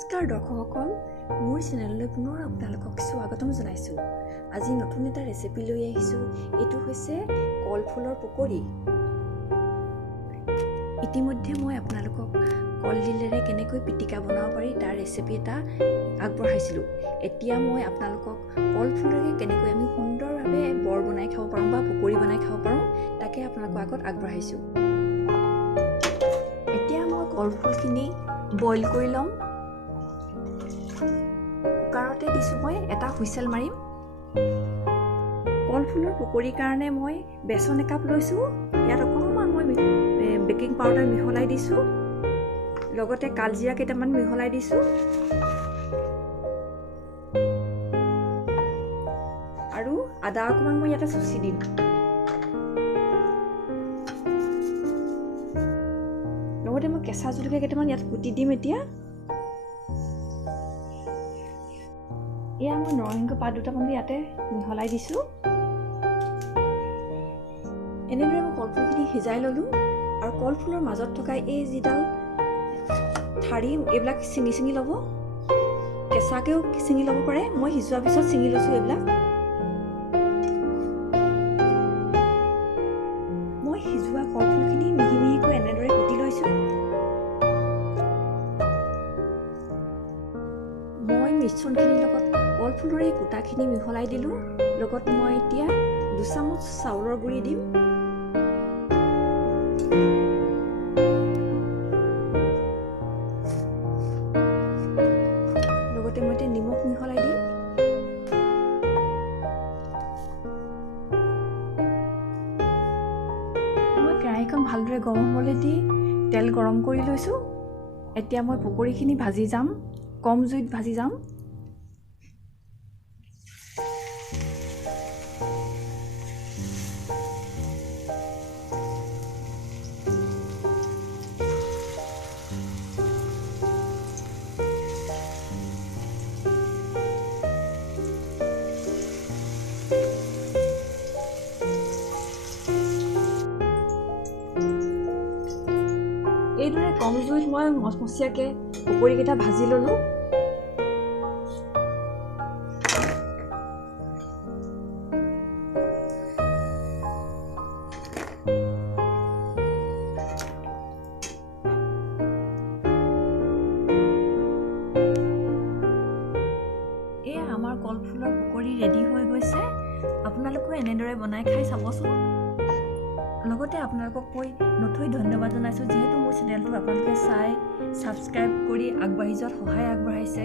নমস্কাৰ দৰ্শকসকল, মোৰ চেনেললৈ পুনৰ আপোনালোকক স্বাগতম জনাইছোঁ। আজি নতুন এটা ৰেচিপি লৈ আহিছোঁ। এইটো হৈছে কলফুলৰ পকৰি। ইতিমধ্যে মই আপোনালোকক কলডিলেৰে কেনেকৈ পিটিকা বনাব পাৰি তাৰ ৰেচিপি এটা আগবঢ়াইছিলোঁ। এতিয়া মই আপোনালোকক কলফুলেৰে কেনেকৈ আমি সুন্দৰভাৱে বৰ বনাই খাব পাৰোঁ বা পকৰি বনাই খাব পাৰোঁ তাকে আপোনালোকৰ আগত আগবঢ়াইছোঁ। এতিয়া মই কলফুলখিনি বইল কৰি ল'ম। কুকাৰতে দিছোঁ মই এটা হুইচেল মাৰিম। কলফুলৰ পকৰিৰ কাৰণে মই বেচন একাপ লৈছোঁ। ইয়াত অকণমান মই বেকিং পাউডাৰ মিহলাই দিছোঁ, লগতে কালজিৰা কেইটামান মিহলাই দিছোঁ আৰু আদা অকণমান মই ইয়াতে চুচি দিম। লগতে মই কেঁচা জলকীয়া কেইটামান ইয়াত কুটি দিম। এতিয়া এয়া মই নৰসিংহ পাত দুটামান ইয়াতে মিহলাই দিছোঁ। এনেদৰে মই কলফুলখিনি সিজাই ল'লোঁ আৰু কলফুলৰ মাজত থকা এই যিডাল ঠাৰি এইবিলাক ছিঙি ল'ব, কেঁচাকৈও ছিঙি ল'ব পাৰে। মই সিজোৱাৰ পিছত ছিঙি লৈছোঁ এইবিলাক। মই সিজোৱা কলফুলখিনি মিহি মিহিকৈ এনেদৰে কুটি লৈছোঁ। মই মিশ্ৰণখিনিৰ লগত কলফুলৰ এই কুটাখিনি মিহলাই দিলোঁ। লগত মই এতিয়া 2 চামুচ চাউলৰ গুড়ি দিম। লগতে মই এতিয়া নিমখ মিহলাই দিম। মই কেৰাহীখন ভালদৰে গৰম হ'বলৈ দি তেল গৰম কৰি লৈছোঁ। এতিয়া মই পকৰিখিনি ভাজি যাম, কম জুইত ভাজি যাম। এইদৰে কম জুইত মই মচমচীয়াকৈ পকৰিকেইটা ভাজি ল'লোঁ। এয়া আমাৰ কলফুলৰ পকৰি ৰেডি হৈ গৈছে। আপোনালোকেও এনেদৰে বনাই খাই চাবচোন। লগতে আপোনালোকক মই নথৈ ধন্যবাদ জনাইছোঁ, যিহেতু মোৰ চেনেলটো আপোনালোকে চাই ছাবস্ক্ৰাইব কৰি আগবাঢ়ি যোৱাত সহায় আগবঢ়াইছে।